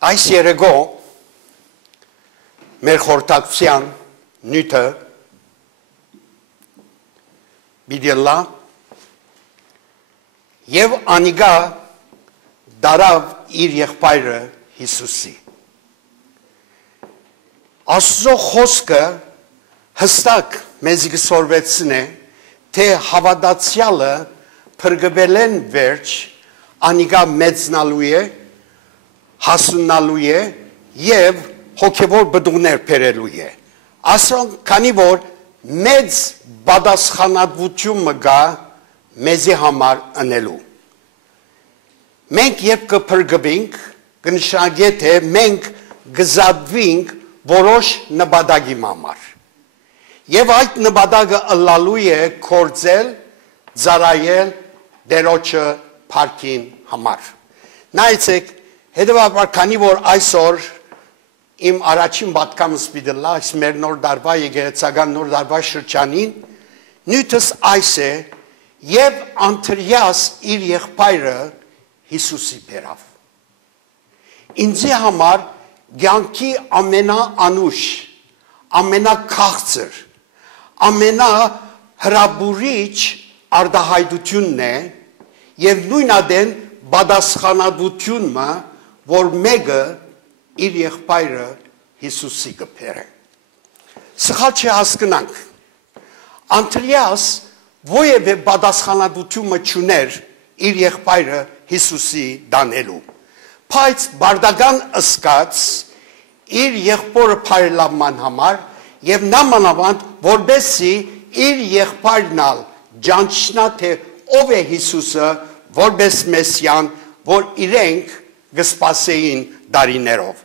Այս երեգո մեր խորհրդակցության նյութը բիդելլա եւ անիգա դարավ իր եղբայրը Հիսուսի։ Աստծո խոսքը հստակ մեզ գսորվեցն է, թե հավատացյալը փրկվել են վերջ, անիգա մեծնալու է, հասունալու է եւ հոգեվոր բդուղներ բերելու է։ Ասոնք քանի որ մեծ բադասխանատվություն կա մեզի համար անելու։ Մենք երբ կփրկվենք, կնշանակի թե մենք գզադվենք որոշ նպատակի համար։ Եվ այդ նպատակը ըլլալու է կործել, ծառայել Տերոջը փառքին համար։ Նայեցեք, հետևաբար քանի որ այսօր իմ առաջին պատկամս բիդելլա, այս մեր նոր դարվա եկեղեցական նոր դարվա շրջանին, նյութս այս է, եւ Անտրիաս իր եղբայրը Հիսուսի բերավ։ Ինձի համար կյանքի ամենաանուշ, ամենաքաղցր, ամենահրաբուրիչ արտահայտությունն է եւ նույնադեն բադասխանատվությունը, որ մեկը իր եղբայրը Հիսուսի կբերե։ Սխալ չհասկանանք։ Անտրիաս ովևէ բադասխանատվություն չուներ իր եղբայրը Հիսուսի դանելու։ Բայց բարդական ըսկած իր եղբորը փարելավման համար եւ նամանավանդ որբեսի իր եղբայրնալ ջանչնա թե ով է Հիսուսը որբես մեսիան, որ իրենք կսպասեին դարիներով։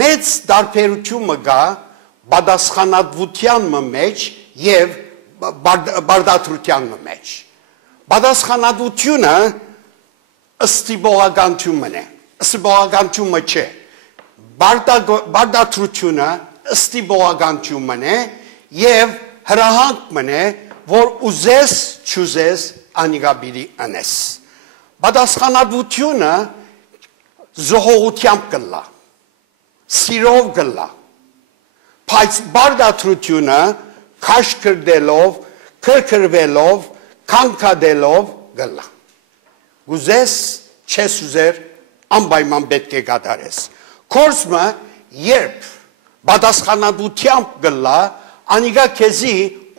Մեծ տարբերությունը կա բադասխանատվության մեջ եւ բարդատրության մեջ։ Բադասխանատվությունը ըստիբողականությունն է, ըստիբողականությունը չէ։ Բարդատրությունը ըստիբողականությունն է եւ հրահանգն է, որ ուզես չուզես անիգաբիրի անես։ Բադասխանատվությունը զոհողությամբ կլա, սիրով կլա, բայց բարդատրությունը քաշքրդելով, քրքրվելով, քանքադելով կլա։ Ուզես, չես ուզեր, անպայման պետք է կատարես։ Կորսմը երբ բադասխանատվությամբ կլա, անիգա քեզի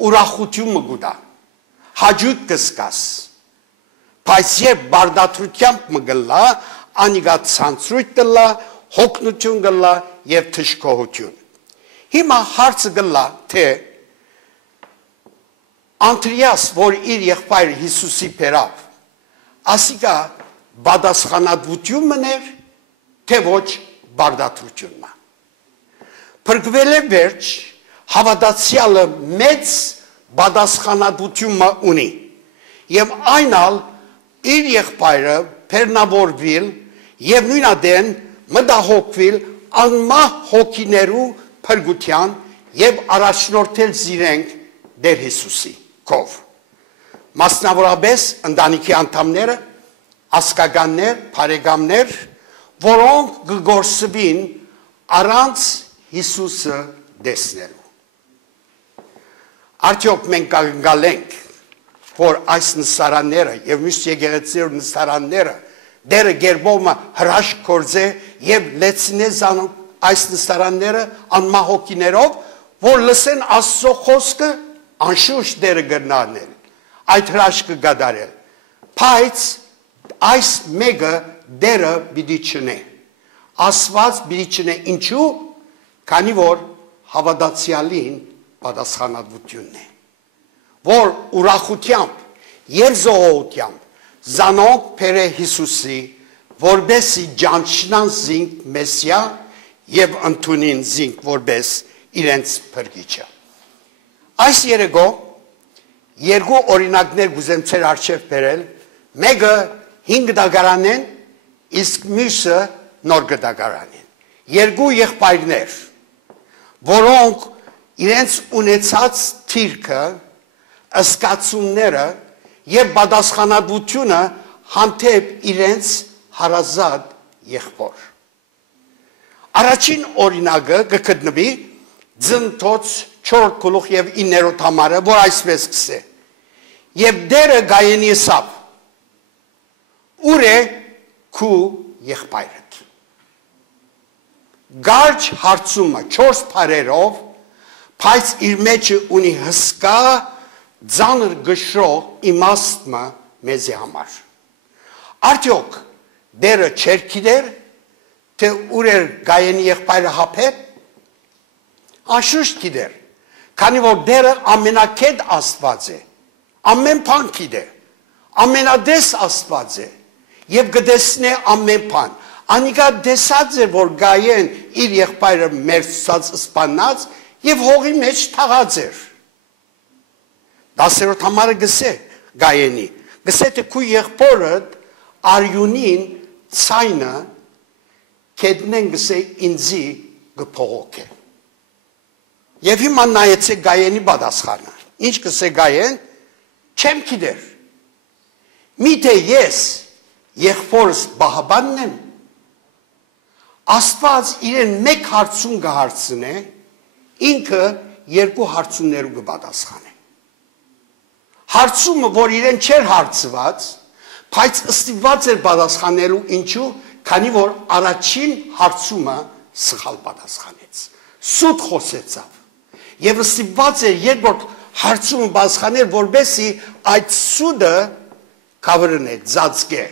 ուրախություն կուտա, հաճույք կսկաս, բայց երբ բարդատրությամբ կլա, անիգա ցանցրույթ կլա, հոգնություն կլա եւ թշկողություն։ Հիմա հարցը կլա, թե Անտրիաս, որ իր եղբայրը Հիսուսի բերավ, ասիկա բադասխանատվությունն էր, թե ոչ բարդատրությունն։ Փրկվել է վերջ, հավատացյալը մեծ բադասխանատվություն ունի, եւ այնալ իր եղբայրը բեռնավորվիլ եւ նույնադեն մտահոգվիլ անմահ հոգիներու փրկության եւ առաջնորդել զիրենք Տեր Հիսուսի կով։ Մասնավորապես ընտանիքի անդամները, ասկականներ, բարեկամներ, որոնք կգործվին առանց Հիսուսը տեսնելու։ Արդյոք մենք կգալենք, որ այս նստարանները եւ մյուս եկեղեցիների նստարանները դերը գերբոմը հրաշք կործե եւ լեցնե զանոք այս նստարանները անմահ հոգիներով, որ լսեն Աստծո խոսքը, անշուշտ դերը գնանել, այդ հրաշքը կատարել։ Բայց այս մեկը դերը պիտի չնե։ Աստված պիտի չնե ինչու, քանի որ հավատացյալին պատասխանատվությունն է, որ ուրախությամբ եւ զոհությամբ զանոք բերե Հիսուսի, որբեսի ջանչնան զինք մեսիա եւ ընդունին զինք որբես իրենց փրկիչը։ Այս երեգո երկու օրինակներ գուզեմ ցեր արչեւ բերել, մեկը 5 դագարանեն, իսկ մյուսը նոր դագարանեն։ Երկու եղբայրներ, որոնք իրենց ունեցած թիրքը, ըսկացումները եւ պատասխանատվությունը հանդեպ իրենց հարազատ եղբոր։ Առաջին օրինակը կգտնվի Ձնթոց 4 գլուխ եւ 9-րդ համարը, որ այսպես կսե. Եվ դերը Գայենի ասավ. ուր է քու եղբայրդ։ Գարջ հարցումը 4 բառերով, բայց իր մեջը ունի հսկա ձանր գշրող իմաստը մեզի համար։ Արդյոք դերը չէր գիտեր, թե ուր էր Գայենի եղբայրը հապետ։ Անշուշտ գիտեր, քանի որ դերը ամենակետ Աստված է, ամեն բան գիտե, ամենադես Աստված է եւ գտեսնե ամեն բան։ Անիկա դեսած է, որ Գայեն իր եղբայրը մերձած սպանած եւ հողի մեջ թաղած էր։ 10-րդ համարը գսե Գայենի, գսե թե քու եղբորդ արյունին ցայնը կետնեն գսե ինձի գփողոք է։ Եվ հիմա նայեցե Գայենի պատասխանը։ Ինչ գսե Գայեն, չեմ գիտեր։ Միթե ես եղբորս Բահաբանն եմ։ Աստված իրեն մեկ հարցում կհարցնե, ինքը երկու հարցումներու կպատասխանե։ Հարցումը, որ իրեն չէր հարցված, բայց ստիպված էր պատասխանելու, ինչու, քանի որ առաջին հարցումը սխալ պատասխանեց։ Սուտ խոսեցավ։ Եվ ստիպված էր երկրորդ հարցումը պատասխանել, որբեսի այդ սուտը կավրնե, ծածկե։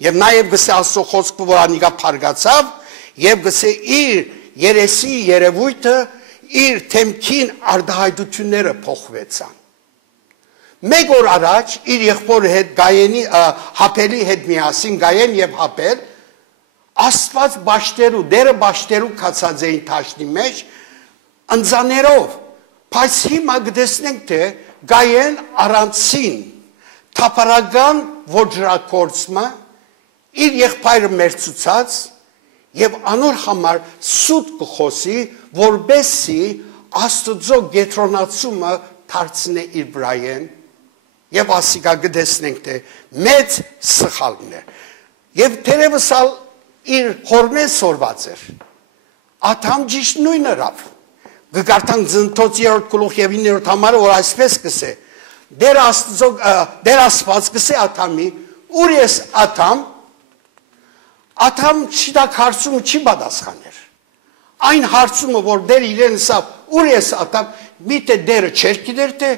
Եվ նաև գսե Աստծո խոսքը, որ անիկա փարգացավ, եւ գսե իր երեսի երևույթը, իր թեմքին արտահայտությունները փոխվեցան։ Մեկ օր առաջ իր եղբորի հետ Գայենի Հապելի հետ միասին Գայեն եւ Հապել Աստված բաշտերու, դերը բաշտերու կացած էին թաշնի մեջ ընձաներով, բայց հիմա գտեսնենք, թե Գայեն առանցին թափառական ոճրակորցմը իր եղբայրը մերձուցած եւ անոր համար սուտ կխոսի, որբեսի Աստծո գետրոնացումը դարձնե իր վրայեն եւ ասիկա գտեսնենք, թե մեծ սխալն է։ Եվ թերևս իր հորմեն սորված էր։ Աթամ ճիշտ նույնը ռավ։ Գկարտանք Ձնթոց 3 գլուխ եւ 9-րդ համարը, որ այսպես կսե. Դեր Աստված կսե Աթամի, ուր ես Աթամ, Աթամ չիտակ հարցումը չի պատասխաներ։ Այն հարցումը, որ դեր իրեն ասավ, ուր ես Աթամ, միթե դերը չէր գիտեր, թե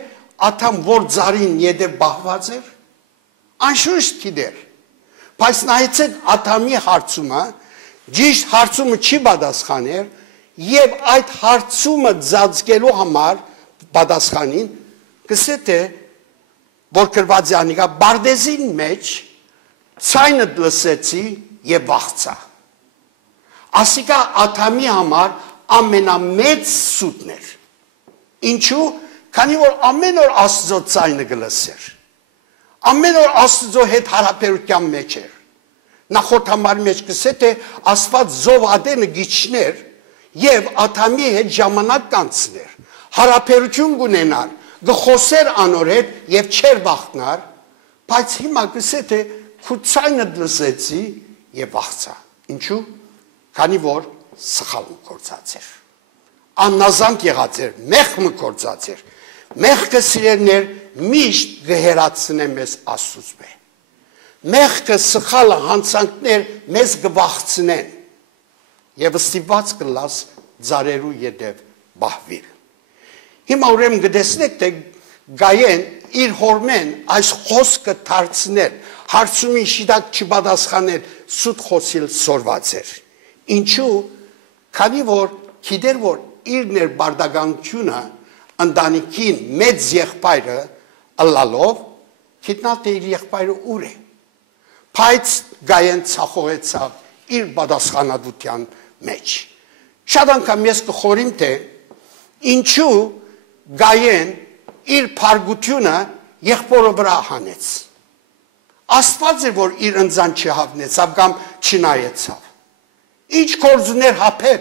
Աթամ որ ծարին յետև բահված էր, անշուշտ գիտեր, բայց նայեցեք Աթամի հարցումը, ճիշտ հարցումը չի պատասխաներ, եւ այդ հարցումը ծածկելու համար պատասխանին, կսե թե, որ գրված է անիկա, բարդեզին մեջ ցայնը լսեցի եւ վախցա։ Ասիկա Աթամի համար ամենամեծ սուտն էր։ Ինչու, քանի որ ամեն օր Աստծո ցայնը գլսեր։ Ամեն օր Աստծո հետ հարաբերության մեջ էր։ Նախորդ համարի մեջ կսե թե Աստված զովադենը գիչներ եւ Աթամի հետ ժամանակ կանցներ։ Հարաբերություն կունենար, գխոսեր անոր հետ եւ չեր վախտնար, բայց հիմա կսե թե քու ցայնը լսեցի եւ վախցա։ Ինչու, քանի որ սխալ գործած էր։ Աննազանք եղած էր, մեղքը գործած էր։ Մեղքը սիրելիներ միշտ գհերացնե մեզ Աստծո։ Մեղքը սխալ հանցանքներ մեզ գվախցնեն եւ ստիպված կլաս ծարերու յետև բահվիլ։ Հիմա ուրեմն գտեսնեք, թե Գայեն իր հորմեն այս խոսքը դարձնել, հարցումին շիտակ չպատասխանել, սուտ խոսիլ սորված էր։ Ինչու, քանի որ գիտեր, որ իր ներբարդականությունը ընտանիքին մեծ եղբայրը ըլլալով, գիտնալ թե իր եղբայրը ուր է։ Բայց Գայեն ցախողեցավ իր պատասխանատվության մեջ։ Շատ անգամ ես կխորիմ, թե ինչու Գայեն իր փարգությունը եղբորը վրա հանեց։ Աստված է, որ իր ընձան չհավնեցավ կամ չնայեցավ։ Ինչ գործուներ Հապել։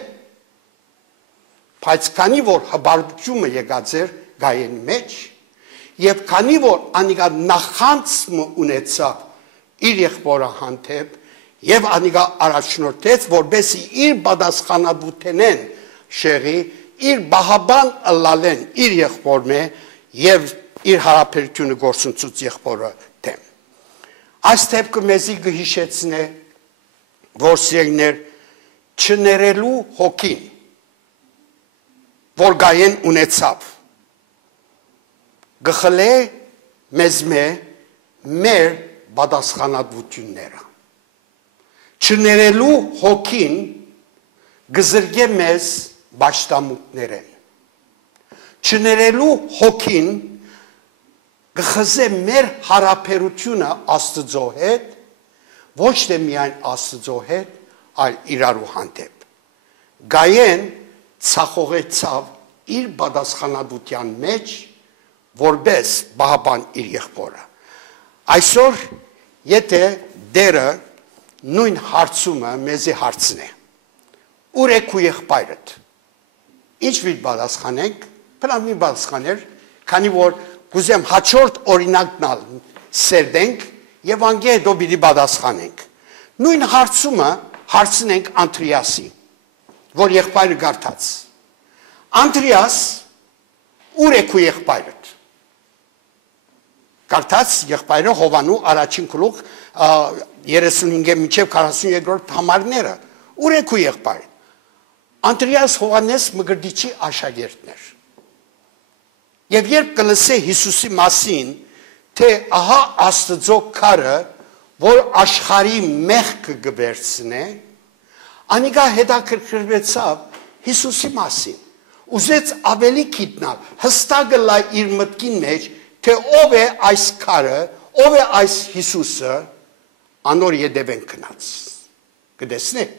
Բայց քանի որ հբարդությունը եկած էր Գայենի մեջ, եւ քանի որ անիկա նախանցումը ունեցավ իր եղբորը հանդեպ, Եվ անիգա առաջնորդեց, որբեսի իր բադասխանատվութենեն շեղի, իր բահաբան ըլլալեն իր եղբորմե և իր հարաբերությունը գործընծուց եղբորը թեմ։ Այս թեպքը մեզի գհիշեցնե, որ սիրելիներ չներելու հոգին, որ գայեն ունեցավ, գխլե մեզմե մեր բադասխանատվությունները։ Չներելու հոգին գզրգե մեզ բաշտամուկներեն։ Չներելու հոգին գխզե մեր հարաբերությունը Աստծո հետ, ոչ թե միայն Աստծո հետ, այլ իրարու հանդեպ։ Գայեն ցախողեցավ իր բադասխանատվության մեջ, որպես բահաբան իր եղբորը։ Այսօր եթե դերը նույն հարցումը մեզի հարցն է։ Ուր է քու եղբայրդ։ Ինչ վիճ պատասխանենք, բնավ մի պատասխաներ, քանի որ կուզեմ հաջորդ օրինակնալ սերդենք եւ անգե հետո պիտի պատասխանենք։ Նույն հարցումը հարցնենք Անտրիասի, որ եղբայրը գարթած։ Անտրիաս, ուր է քու եղբայրդ։ Գարթած եղբայրը Հովանու առաջին գլուխ 35-ը մինչև 42-րդ համարները, ուր է քու եղբայրը։ Անտրիաս Հովանես Մկրտիչի աշակերտն էր։ Եվ երբ կլսե Հիսուսի մասին, թե ահա Աստծո քարը, որ աշխարհի մեղքը կվերցնե, անիկա հետաքրքրվեցավ Հիսուսի մասին։ Ուզեց ավելի գիտնալ, հստակ լա իր մտքին մեջ, թե ով է այս քարը, ով է այս Հիսուսը, անոր յետևեն գնաց։ Կտեսնեք։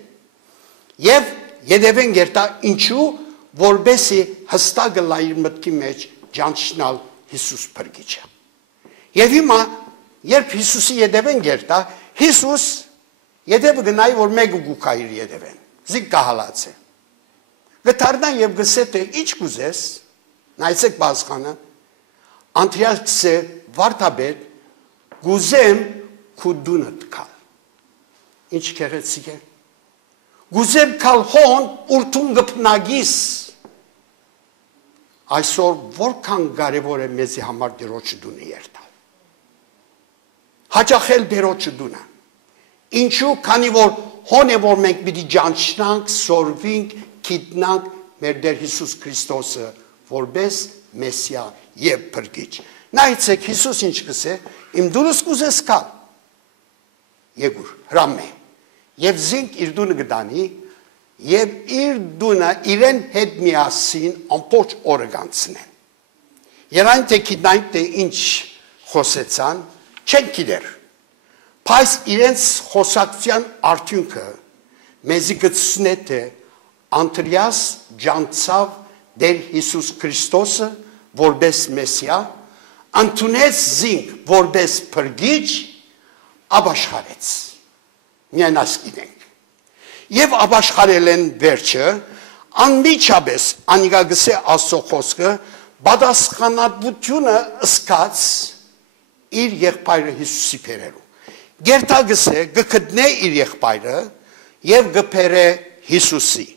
Եվ յետևեն գերտա ինչու, որբեսի հստակ լա իր մտքի մեջ ճանչնալ Հիսուս փրկիչը։ Եվ հիմա, երբ Հիսուսի յետևեն գերտա, Հիսուս յետևը գնայի, որ մեկը գուքա իր յետևեն, զիկ կահալած է։ Գտարնա և գսե, թե ինչ կուզես, նայցեք բազխանը, Անտրիաս է վարդաբետ, գուզեմ քու դունդ կալ։ Ինչ կեղեցիկ է։ Գուզեմ կալ հոն ուրթուն գպնագիս։ Այսօր որքան կարևոր է մեզի համար դերոջը դունը երթալ։ Հաճախել դերոջը դունը։ Ինչու, քանի որ հոն է, որ մենք պիտի ճանչնանք, սորվինք, գիտնանք մեր Տեր Հիսուս Քրիստոսը, որպես Մեսիա եւ փրկիչ։ Նայեցեք Հիսուս ինչ կսե, իմ դուրս կուզես կալ։ Եգուր, հրամե։ Եվ զինք իր դունը գտանի, եւ իր դունը իրեն հետ միասին ամբողջ օրը կանցնեն։ Երայն թե գիտնային թե ինչ խոսեցան, չեն գիտեր։ Բայց իրենց խոսակցության արդյունքը մեզի գցնե թե Անտրիաս ջանցավ Տեր Հիսուս Քրիստոսը որպես Մեսիա, ընդունեց զինք որպես փրկիչ, ապաշխարեց։ Միայն այս գիտենք։ Եվ ապաշխարել են վերջը, անմիջապես անիկա գսե Աստծո խոսքը, պատասխանատվությունը ըսկաց իր եղբայրը Հիսուսի բերելու։ Գերտա գսե գտնե իր եղբայրը եւ գբերե Հիսուսի։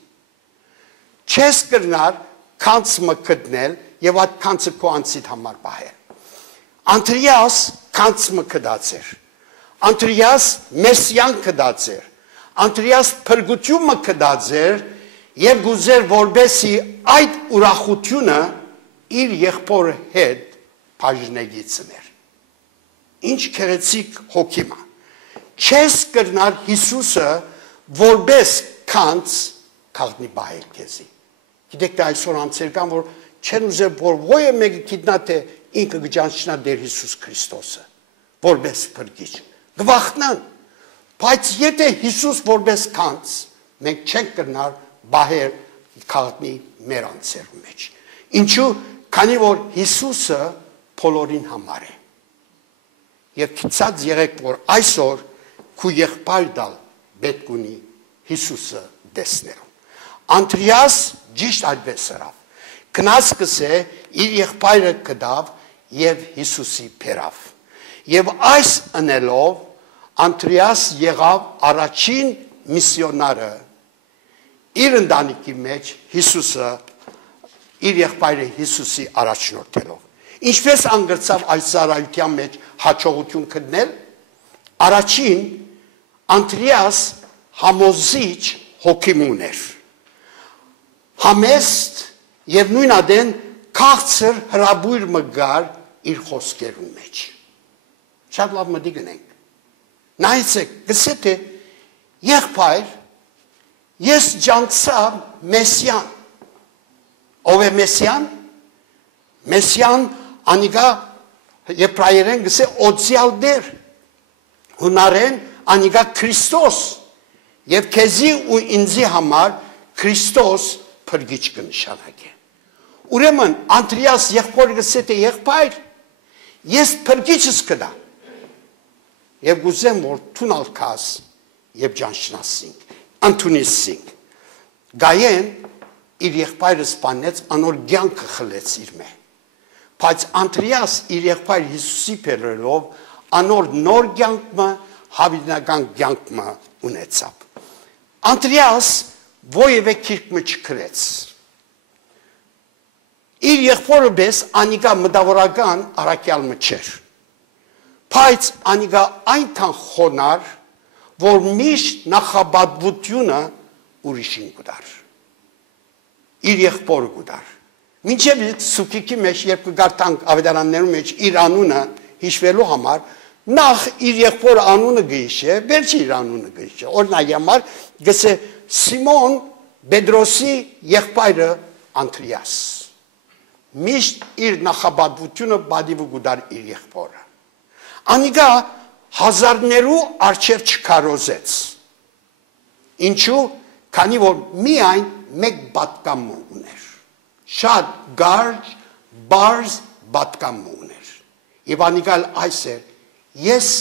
Չես կրնար քանցը գտնել եւ այդ քանցը քո անցիդ համար պահել։ Անտրիաս քանցը կդած էր։ Անտրիաս Մեսիան կդած էր։ Անտրիաս փրկությունը կդած էր եւ գուզեր որբեսի այդ ուրախությունը իր եղբորը հետ բաժնեգիցներ։ Ինչ քերեցիկ հոգիմա։ Չես կրնար Հիսուսը որբես քանց քաղտնի պահել քեզի։ Գիտեք թե այսօր անձեր կան, որ չեն ուզել, որ ոյը մեկը գիտնա, թե ինքը գճանչնա Տեր Հիսուս Քրիստոսը, որպես փրկիչ։ Գվախտնան, բայց եթե Հիսուս որպես քանց, մենք չենք կրնար բահել քաղտնի մեր անձերու մեջ։ Ինչու, քանի որ Հիսուսը բոլորին համար է։ Եվ գիտած եղեք, որ այսօր քու եղբայր դալ պետք ունի Հիսուսը տեսնելու։ Անտրիաս ճիշտ այդպես սրավ։ Գնաց կսե իր եղբայրը կդավ եւ Հիսուսի բերավ։ Եվ այս ընելով Անտրիաս եղավ առաջին միսիոնարը իր ընտանիքի մեջ Հիսուսը իր եղբայրը Հիսուսի առաջնորդելով։ Ինչպես անգրծավ այս ծառայության մեջ հաջողություն գտնել, առաջին Անտրիաս համոզիչ հոգիմ ուներ։ Համեստ եւ նույնադեն քաղցր հրաբույր մգար իր խոսքերուն մեջ։ Շատ լավ մտի գնենք։ Նայեցեք, գսե թե եղբայր, ես ջանցա Մեսիան։ Ով է Մեսիան? Մեսիան անիգա եբրայերեն գսե օձյալ դեր, հունարեն անիգա Քրիստոս, եւ քեզի ու ինձի համար Քրիստոս փրկիչ կնշանակե։ Ուրեմն Անտրիաս եղբորը գսե թե եղբայր, ես փրկիչս կդա։ Եվ գուզեմ որ թունալ կաս եւ ջանշնասինք, ընդունիսինք։ Գայեն իր եղբայրը սպանեց, անոր կյանքը խլեց իր մե։ Բայց Անտրիաս իր եղբայր Հիսուսի փերելով անոր նոր կյանքը հավիտենական կյանքը ունեցավ։ Անտրիաս ովևէ քիրք չքրեց։ Իր եղբորը պես անիգա մտավորական առաքյալ չէր։ Բայց անիգա այնքան խոնար, որ միշտ նախաբադվությունը ուրիշին կդար։ Իր եղբորը կդար։ Մինչև սուկիկի մեջ, երբ կգարտանք ավետարաններում մեջ իր անունը հիշվելու համար, նախ իր եղբորը անունը գիշե, վերջի իր անունը գիշե։ Օրինակ համար գսե Սիմոն Պետրոսի եղբայրը Անտրիաս։ Միշտ իր նախաբադվությունը բադիվը գուդար իր եղբորը։ Անիգա հազարներու արչև չքարոզեց։ Ինչու, քանի որ միայն մեկ բատկամ ուներ։ Շատ գարջ, բարզ բատկամ ուներ։ Եվ անիգալ այս էր, ես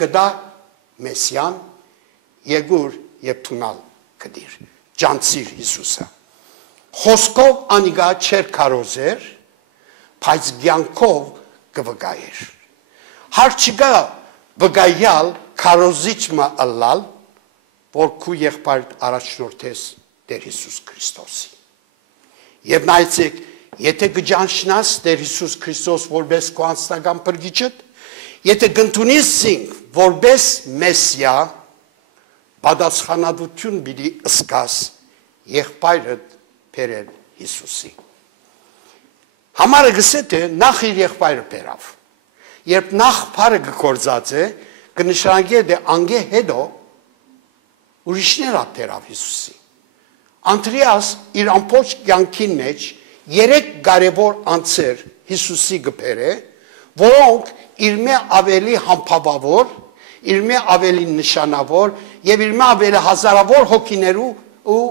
կդա Մեսիան, եգուր և թունալ կդիր, ջանցիր Հիսուսը։ Խոսքով անիգա չեր կարոզեր, բայց գյանքով կվգայեր։ Հարչիգա վգայալ կարոզիչ մա ըլլալ, որ քու եղբայր առաջնորդես Տեր Հիսուս Քրիստոսի։ Եվ նայեցեք, եթե գջանշնաս Տեր Հիսուս Քրիստոս որպես քո անձնական փրկիչդ, եթե գտնունիսինք որպես Մեսիա, պատասխանատվություն պիտի ըսկաս եղբայրդ բերել Հիսուսի։ Համարը գսե թե նախ իր եղբայրը բերավ։ Երբ նախ բարը գործած է, կնշանակի թե անգե հետո ուրիշներ ատերավ Հիսուսի։ Անտրիաս իր ամբողջ կյանքին մեջ 3 կարևոր անձեր Հիսուսի գբերե, որոնք իր մե ավելի համբավավոր, իր մե ավելի նշանավոր եւ իր մե ավելի հազարավոր հոգիներու ու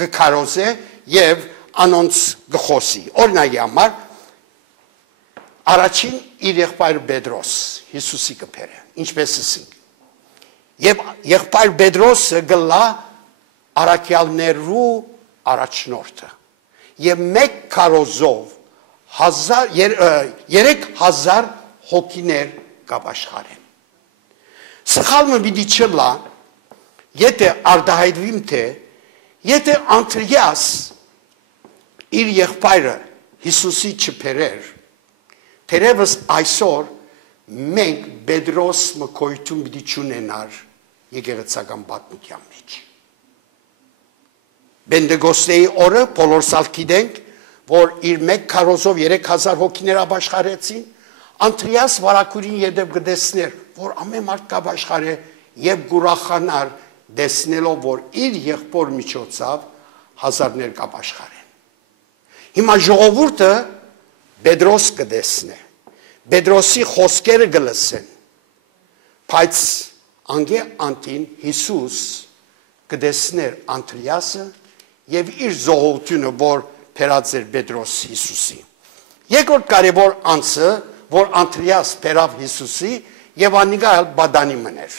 գկարոզե եւ անոնց գխոսի։ Օրինակ համար առաջին իր եղբայր Պետրոս Հիսուսի գբերե, ինչպես ասենք։ Եվ եղբայր Պետրոսը գլա առաքյալներու առաջնորդը եւ մեկ կարոզով 3000 հոգիներ կապաշխարեն։ Սխալը պիտի չլա, եթե արդահայտվիմ թե եթե Անտրիաս իր եղբայրը Հիսուսի չբերեր, թերևս այսօր մենք Պետրոս մկոյություն պիտի չունենար եկեղեցական պատմության մեջ։ Պենտեկոստեի օրը բոլորսալ գիտենք, որ իր մեկ քարոզով 3000 հոգիներ ապաշխարեցին, Անտրիաս վարակուրին ետև գտեսներ, որ ամեն մարդ կապաշխարե եւ գուրախանար դեսնելով, որ իր եղբոր միջոցով հազարներ կապաշխարեն։ Հիմա ժողովուրդը Պետրոս կդեսնե, Պետրոսի խոսքերը կլսեն, բայց անգե անտին Հիսուս կդեսներ Անտրիասը եւ իր զոհությունը, որ բերած էր Պետրոս Հիսուսի։ Երկրորդ կարևոր անձը, որ Անտրիաս բերավ Հիսուսի եւ անիգա բադանի մներ,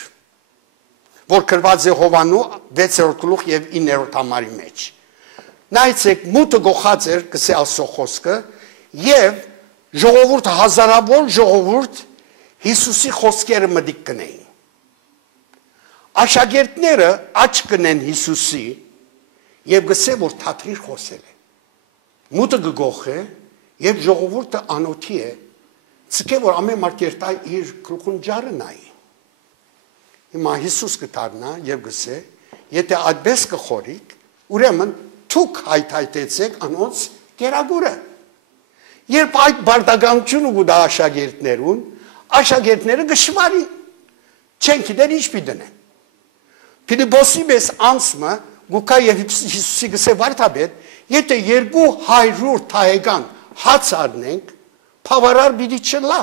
որ գրված է Հովանու 6-րդ գլուխ եւ 9-րդ համարի մեջ։ Նայեցեք, մուտը գողած էր կսե Աստծո խոսքը եւ ժողովուրդը հազարավոր ժողովուրդ Հիսուսի խոսքերը մտիկ կնեին։ Աշակերտները աչք կնեն Հիսուսի եւ գսե որ թաթրիր խոսել է։ Մուտը գողե եւ ժողովուրդը անոթի է, ցկե որ ամեն մարդ երթա իր գլխուն ջարը նայի։ Հիմա Հիսուս կդառնա եւ գսե, եթե այդպես կխորիկ, ուրեմն դուք հայթայթեցեք անոնց գերագուրը։ Երբ այդ բարդականությունը գուտա աշակերտներուն, աշակերտները գշվարին, չեն գիտեր ինչ պիտենեն։ Փիլիպոսի մեզ անցմը գուկա եւ Հիսուսի գսե վարդապետ, եթե 200 թայեկան հաց առնենք, բավարար պիտի չլա։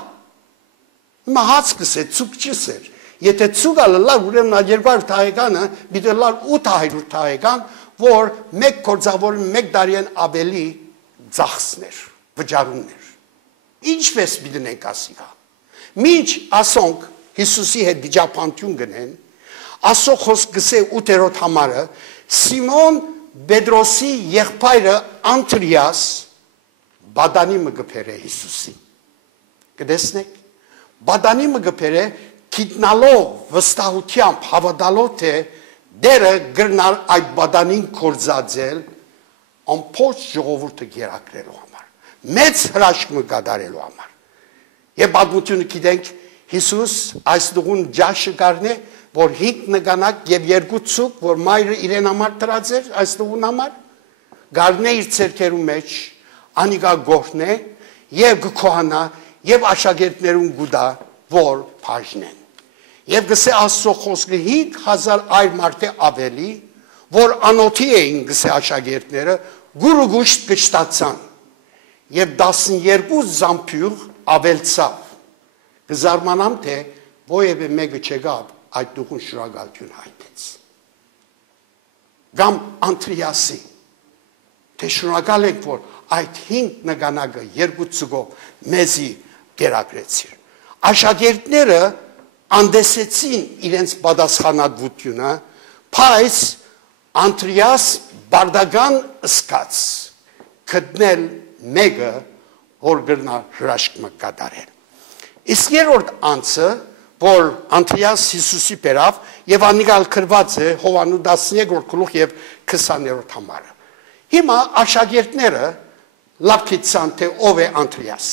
Հիմա հաց գսե ցուկ չսեր։ Եթե ցուկը լա, ուրեմն 200 թայեկանը պիտի լա 800 թայեկան, որ մեկ կորձավորը մեկ դարիեն ավելի ծախսներ, վճարումներ։ Ինչպես պիտի նենք ասիա։ Մինչ ասոնք Հիսուսի հետ վիճապանություն գնեն, ասո խոսք գսե 8-րդ համարը, Սիմոն Պետրոսի եղբայրը Անտրիաս բադանի մը գբերե Հիսուսի։ Կտեսնեք, բադանի մը գբերե գիտնալով վստահությամբ հավատալով թե դերը գրնալ այդ բադանին կորձածել ամբողջ ժողովուրդը գերակրելու համար, մեծ հրաշք մը կատարելու համար։ Եվ պատմությունը գիտենք Հիսուս այս դուղուն ջաշը գարնե, որ 5 նգանակ եւ 2 ցուկ, որ մայրը իրեն համար տրած էր այս դուղուն համար, գարնե իր ցերկերու մեջ, անիգա գողնե եւ գքոհանա եւ աշակերտներուն գուտա, որ բաժնեն։ Եվ գսե Աստծո խոսքը 5000 այլ մարդե ավելի, որ անոթի էին գսե աշակերտները, գուրուգուշտ կշտացան եւ 12 զամփյուղ ավելցավ։ Գզարմանամ թե ովևէ մեկը չգավ այդ դուխուն շնորհակալություն հայտեց։ Գամ Անտրիասի թե շնորհակալ եք որ այդ 5 նգանակը 2 ցուկով մեզի գերակրեցիր։ Աշակերտները անդեսեցին իրենց պատասխանատվությունը, բայց Անտրիաս բարդական սկաց գտնել մեկը որ գրնա հրաշք մը կատարել։ Իսկ երրորդ անձը, որ Անտրիաս Հիսուսի բերավ եւ անիկալ գրված է Հովանու 13-րդ գլուխ եւ 20-րդ համարը։ Հիմա աշակերտները լավ գիտեն թե ով է Անտրիաս։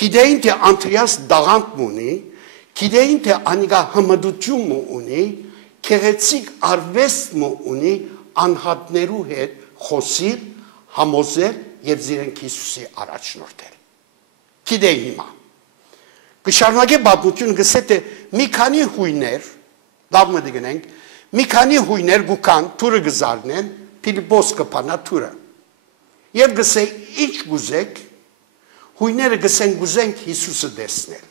Գիտեին թե Անտրիաս դաղանդ ունի, գիտեին թե անիկա հմդություն ունի, քեղեցիկ արվեստ ունի անհատներու հետ խոսիլ, համոզել եւ զիրենք Հիսուսի առաջնորդել։ Գիտեին հիմա Կշարունակե պատմությունը գսե թե մի քանի հույներ, լավ մը դգնենք, մի քանի հույներ գուքան թուրը գզարնեն, Փիլիպոս կփանա թուրը։ Եվ գսե ինչ գուզեք, հույները գսեն գուզենք Հիսուսը տեսնել։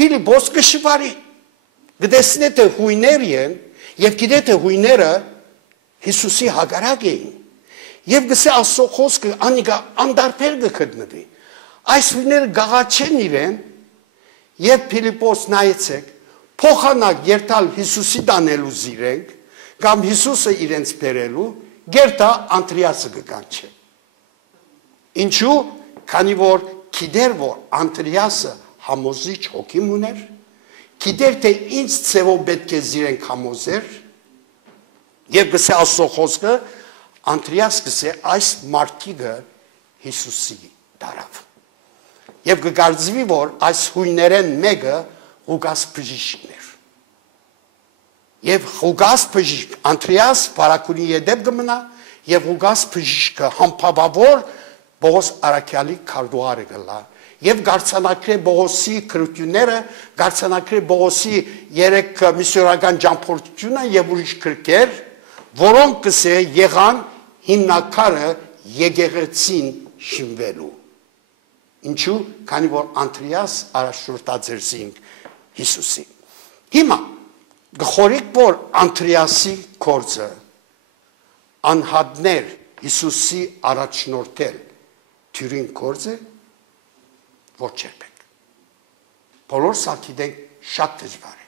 Փիլիպոս կշվարի, գտեսնե թե հույներ են, եւ գիտե թե հույները Հիսուսի հագարակ էին։ Եվ գսե Աստծո խոսքը անիկա անդարբեր գտնվի։ Այս հույները գաղաչեն իրեն եւ Փիլիպոս նայեցեք փոխանակ երթալ Հիսուսի դանելու զիրենք կամ Հիսուսը իրենց բերելու գերտա Անտրիասը գկանչե ինչու քանի որ գիտեր որ Անտրիասը համոզիչ հոգի ուներ գիտեր թե ինչ ծևով պետք է զիրենք համոզեր եւ գսե Աստծո խոսքը Անտրիաս գսե այս մարդիկը Հիսուսի դարավ Եվ կգարձվի, որ այս հույներեն մեկը Ղուկաս բժիշկն էր։ Եվ Ղուկաս բժիշկ Անտրիաս վարակունի ետև գմնա, եւ Ղուկաս բժիշկը համբավավոր Բողոս Արաքյալի քարտուղարը գլա։ Եվ գարցանակրե Բողոսի քրությունները, գարցանակրե Բողոսի 3 միսիոնական ճամփորդությունը եւ ուրիշ քրկեր, որոնք կսե եղան հիմնակարը եկեղեցին շինվելու։ Ինչու, քանի որ Անտրիաս առաջնորդած էր զինք Հիսուսի։ Հիմա գխորիկ որ Անտրիասի կորձը անհատներ Հիսուսի առաջնորդել թյուրին կորձը ոչ չերպեք։ Բոլոր սա գիտենք շատ դժվար է։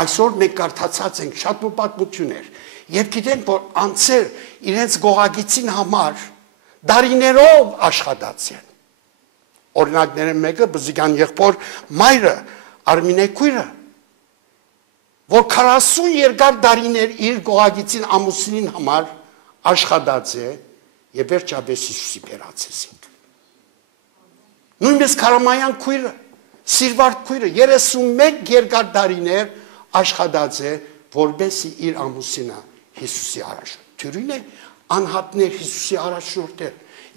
Այսօր մենք կարդացած ենք շատ պատմություններ եւ գիտենք որ անցեր իրենց գողագիցին համար դարիներով աշխատած են։ Օրինակները մեկը բզիկան եղբոր մայրը Արմինե քույրը որ 40 երկար դարիներ իր գողագիծին ամուսինին համար աշխատած է եւ վերջապես Հիսուսի բերացեցինք։ Նույնպես Քարամայան քույրը, Սիրվարդ քույրը 31 երկար դարիներ աշխատած է, որբեսի իր ամուսինը Հիսուսի առաջ թյուրին է անհատներ Հիսուսի առաջնորդել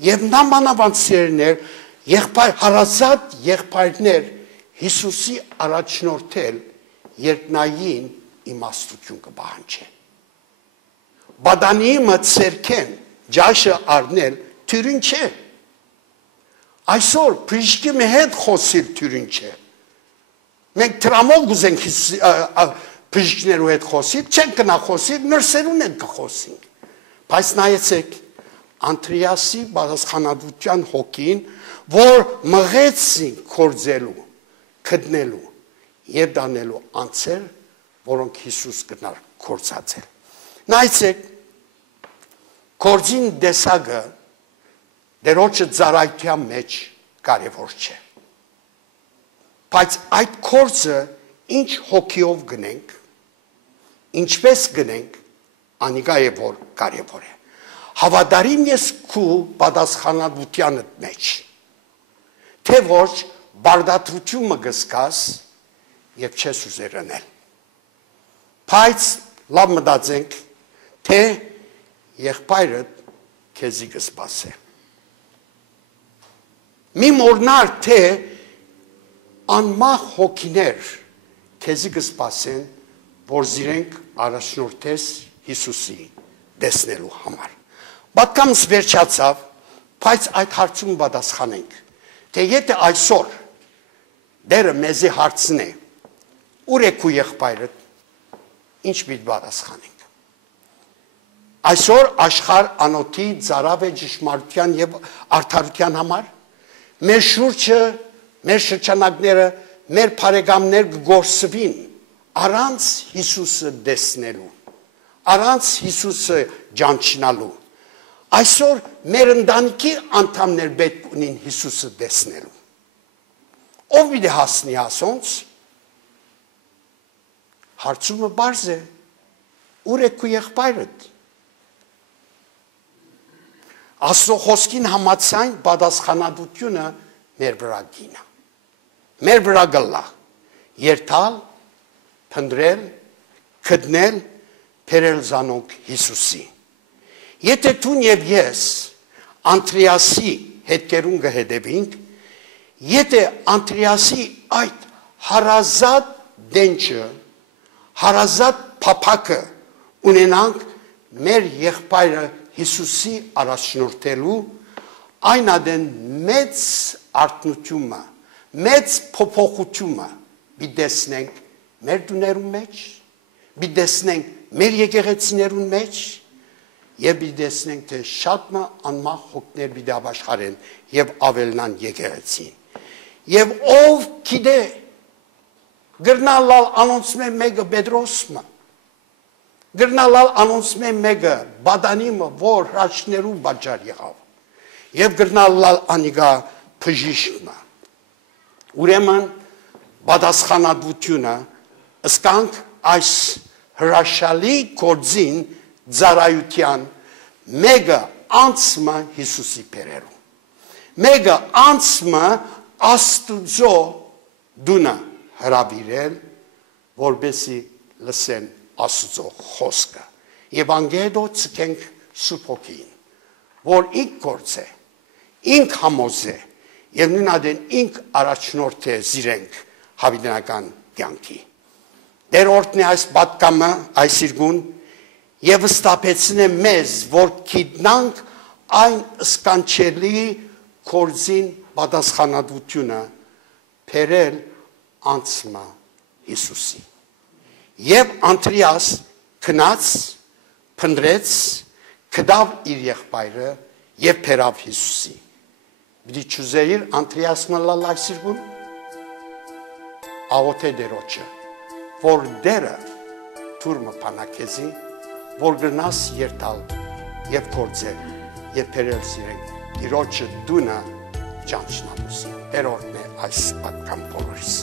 եւ նա մանավանդ սերներ եղբայր հարազատ եղբայրներ Հիսուսի առաջնորդել երկնային իմաստություն կպահանջեն բադանիմը ցերքեն ջաշը առնել թյուրին չէ այսօր բժշկի հետ խոսիլ թյուրին չէ մենք տրամով գուզենք բժիշկներու հետ խոսիլ չենք կնա խոսիլ նրսերուն ենք կխոսենք բայց նայեցեք Անտրիասի բարձրացանadության հոգին որ մղեցին կորձելու քդնելու եւ դանելու անձեր որոնք Հիսուս գնար կորցածել նայեցեք կորձին դեսագը դերոջը ծառայության մեջ կարևոր չէ բայց այդ կորձը ինչ հոգիով գնենք ինչպես գնենք անիկա է որ կարևոր է հավատարիմ ես քու պատասխանատվության մեջ թե ոչ բարդացությունը գսկաս եւ չես ուզեր անել բայց լավ մտածենք թե եղբայրդ քեզի կսպասե մի մորնար թե անմահ հոգիներ քեզի կսպասեն որ զիրենք առաջնորդես Հիսուսի տեսնելու համար պատկամս վերջացավ բայց այդ հարցում պատասխանենք թե եթե այսօր դերը մեզի հարցնե ուր է քու եղբայրդ ինչ պիտի պատասխանենք այսօր աշխարհ անոթի ծարավ է ճշմարտության եւ արդարության համար մեր շուրջը մեր շրջանակները մեր բարեկամներ գործվին առանց Հիսուսը տեսնելու առանց Հիսուսը ճանչնալու այսօր մեր ընտանիքի անդամներ պետք ունին Հիսուսը տեսնելու ով պիտի հասնի ասոնց հարցումը բարձ է ուր է քու եղբայրդ Աստծո խոսքին համաձայն պատասխանատվությունը մեր վրա գինա մեր վրա գլա երթալ փնտրել քդնել փերել զանոք Հիսուսի եթե դուն եւ ես Անտրիասի հետքերուն կհետևենք եթե Անտրիասի այդ հարազատ դենչը հարազատ փափակը ունենանք մեր եղբայրը Հիսուսի առաջնորդելու այն ադեն մեծ արտնությունը մեծ փոփոխությունը բիդեսնենք մեր դուներու մեջ բիդեսնենք մեր եկեղեցիներուն մեջ եւ բիդեսնենք թե շատմը անմահ հոգներ բիդի ապաշխարեն եւ ավելնան եկեղեցին եւ ով գիտե գրնալալ անոնցմե մեկը Պետրոսը գրնալալ անոնցմե մեկը բադանիմը որ հրաշներու բաժար եղավ եւ գրնալալ անիգա բժիշկը ուրեմն պատասխանատվությունը ըսկանք այս հրաշալի գործին ծառայության մեկը անցմը Հիսուսի բերելու մեկը անցմը Աստուծո դունը հրավիրել որբեսի լսեն Աստծո խոսքը Եվանգելիո ցկենք Սուրբ Հոգին որ ինք գործ է ինք համոզ է եւ նույնադեն ինք առաջնորդ է զիրենք հավիտենական կյանքի Դեր օրտնի այս պատկամը այս իրգուն եւ ստապեցնե մեզ որ գիտնանք այն սկանչելի կորձին պատասխանատվությունը փերել անցմա Հիսուսի Եվ Անտրիաս քնած, փնտրեց, կդավ իր եղբայրը եւ փերավ Հիսուսի։ Բիդի ճուզեիր Անտրիասը լալ այս իրգուն։ Աղոթե դերոջը, որ դերը թուրմը փանակեզի, որ գնաս երթալ եւ գործել եւ փերել սիրենք։ Դիրոջը դունը ճանչնամուսի։ Դերորն է այս պատկան բոլորիս։